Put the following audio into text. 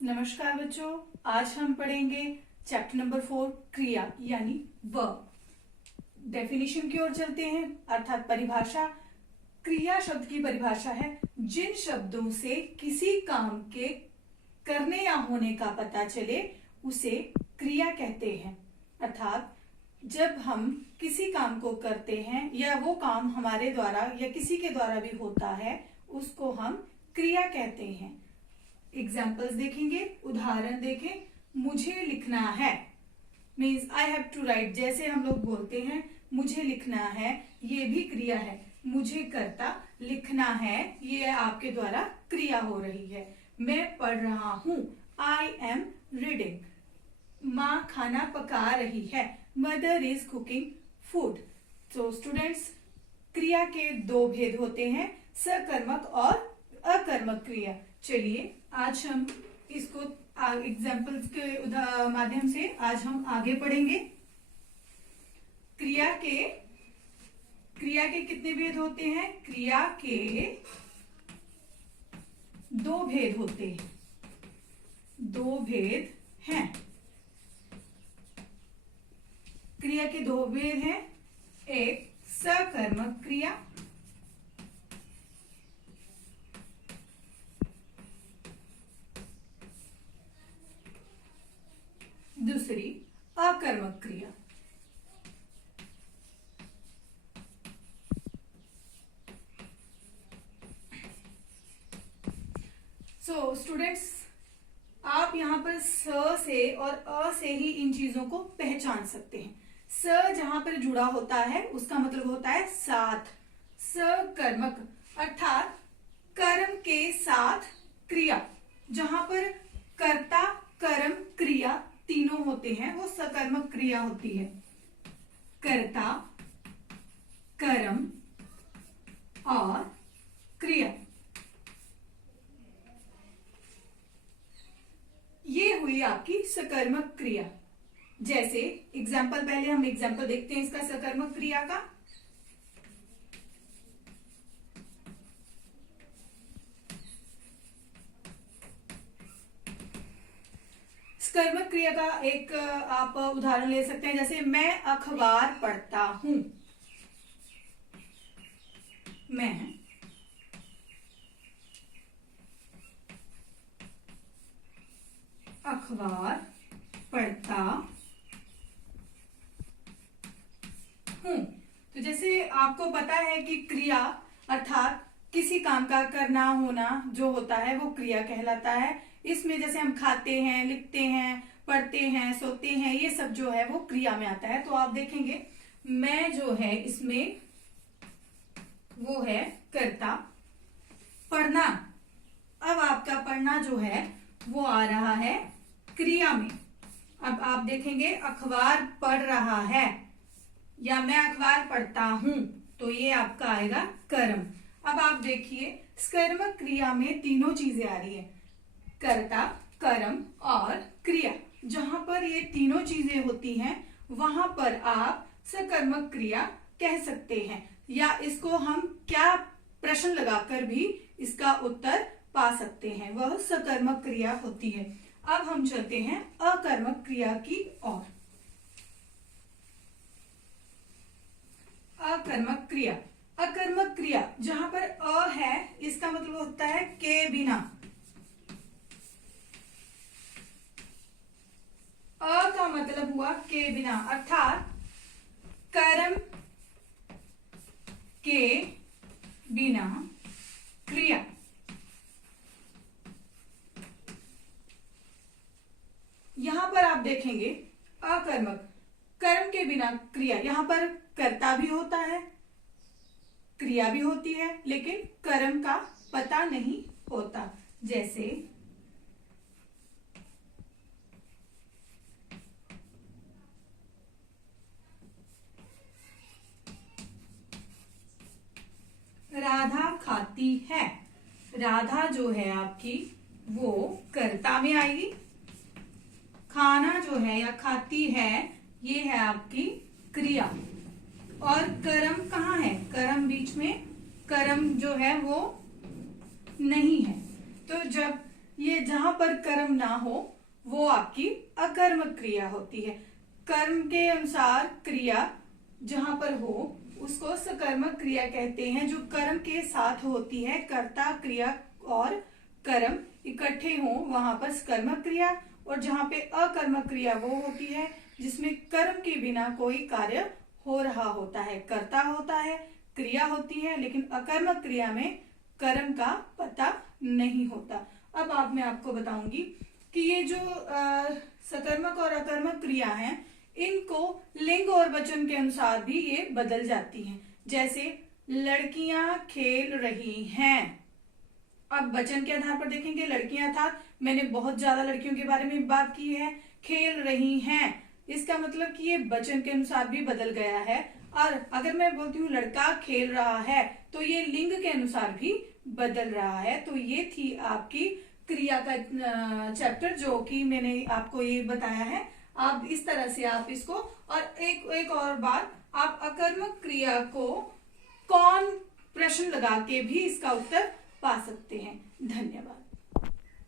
नमस्कार बच्चों, आज हम पढ़ेंगे चैप्टर नंबर 4 क्रिया यानी वर्ब। डेफिनेशन की ओर चलते हैं, अर्थात परिभाषा। क्रिया शब्द की परिभाषा है जिन शब्दों से किसी काम के करने या होने का पता चले उसे क्रिया कहते हैं। अर्थात जब हम किसी काम को करते हैं या वो काम हमारे द्वारा या किसी के द्वारा भी होता है उसको हम क्रिया कहते हैं। एग्जाम्पल्स देखेंगे, उदाहरण देखें। मुझे लिखना है means I have to write. जैसे हम लोग बोलते हैं मुझे लिखना है, ये भी क्रिया है। मुझे करता लिखना है, ये आपके द्वारा क्रिया हो रही है। मैं पढ़ रहा हूं, आई एम रीडिंग। माँ खाना पका रही है, मदर इज कुकिंग फूड। तो स्टूडेंट्स, क्रिया के दो भेद होते हैं, सकर्मक और अकर्मक क्रिया। चलिए आज हम इसको एग्जाम्पल्स के माध्यम से आज हम आगे पढ़ेंगे। क्रिया के कितने भेद होते हैं? क्रिया के दो भेद होते हैं, दो भेद हैं। क्रिया के दो भेद हैं, एक सकर्मक क्रिया, दूसरी अकर्मक क्रिया। सो स्टूडेंट्स, आप यहाँ पर स से और अ से ही इन चीजों को पहचान सकते हैं। स जहां पर जुड़ा होता है उसका मतलब होता है साथ। सकर्मक अर्थात कर्म के साथ क्रिया। जहां पर कर्ता कर्म क्रिया तीनों होते हैं वो सकर्मक क्रिया होती है। कर्ता, कर्म और क्रिया, ये हुई आपकी सकर्मक क्रिया। जैसे एग्जाम्पल, पहले हम एग्जाम्पल देखते हैं इसका सकर्मक क्रिया का। कर्मक क्रिया का एक आप उदाहरण ले सकते हैं, जैसे मैं अखबार पढ़ता हूं। मैं अखबार पढ़ता हूं। तो जैसे आपको पता है कि क्रिया अर्थात किसी काम का करना होना जो होता है वो क्रिया कहलाता है। इसमें जैसे हम खाते हैं, लिखते हैं, पढ़ते हैं, सोते हैं, ये सब जो है वो क्रिया में आता है। तो आप देखेंगे मैं जो है इसमें वो है कर्ता। पढ़ना, अब आपका पढ़ना जो है वो आ रहा है क्रिया में। अब आप देखेंगे अखबार पढ़ रहा है या मैं अखबार पढ़ता हूं, तो ये आपका आएगा कर्म। अब आप देखिए सकर्मक क्रिया में तीनों चीजें आ रही है, कर्ता, कर्म और क्रिया। जहां पर ये तीनों चीजें होती हैं वहां पर आप सकर्मक क्रिया कह सकते हैं, या इसको हम क्या प्रश्न लगाकर भी इसका उत्तर पा सकते हैं, वह सकर्मक क्रिया होती है। अब हम चलते हैं अकर्मक क्रिया की ओर। अकर्मक क्रिया, अकर्मक क्रिया जहां पर अ है इसका मतलब होता है के बिना। अ का मतलब हुआ के बिना, अर्थात कर्म के बिना क्रिया। यहां पर आप देखेंगे अकर्मक, कर्म के बिना क्रिया। यहां पर कर्ता भी होता है, क्रिया भी होती है, लेकिन कर्म का पता नहीं होता। जैसे राधा खाती है। राधा जो है आपकी वो कर्ता में आएगी। खाना जो है या खाती है ये है आपकी क्रिया। और कर्म कहाँ है? कर्म बीच में, कर्म जो है वो नहीं है। तो जब ये जहां पर कर्म ना हो वो आपकी अकर्मक क्रिया होती है। कर्म के अनुसार क्रिया जहां पर हो उसको सकर्मक क्रिया कहते हैं। जो कर्म के साथ होती है, कर्ता क्रिया और कर्म इकट्ठे हो वहां पर सकर्मक क्रिया, और जहां पे अकर्मक क्रिया वो होती है जिसमें कर्म के बिना कोई कार्य हो रहा होता है, कर्ता होता है, क्रिया होती है, लेकिन अकर्मक क्रिया में कर्म का पता नहीं होता। अब मैं आपको बताऊंगी कि ये जो सकर्मक और अकर्मक क्रिया हैं, इनको लिंग और वचन के अनुसार भी ये बदल जाती हैं। जैसे लड़कियां खेल रही हैं, अब वचन के आधार पर देखेंगे लड़कियां था, मैंने बहुत ज्यादा लड़कियों के बारे में बात की है। खेल रही हैं, इसका मतलब कि ये वचन के अनुसार भी बदल गया है। और अगर मैं बोलती हूँ लड़का खेल रहा है तो ये लिंग के अनुसार भी बदल रहा है। तो ये थी आपकी क्रिया का चैप्टर, जो कि मैंने आपको ये बताया है। आप इस तरह से आप इसको, और एक और बात, आप अकर्मक क्रिया को कौन प्रश्न लगा के भी इसका उत्तर पा सकते हैं। धन्यवाद।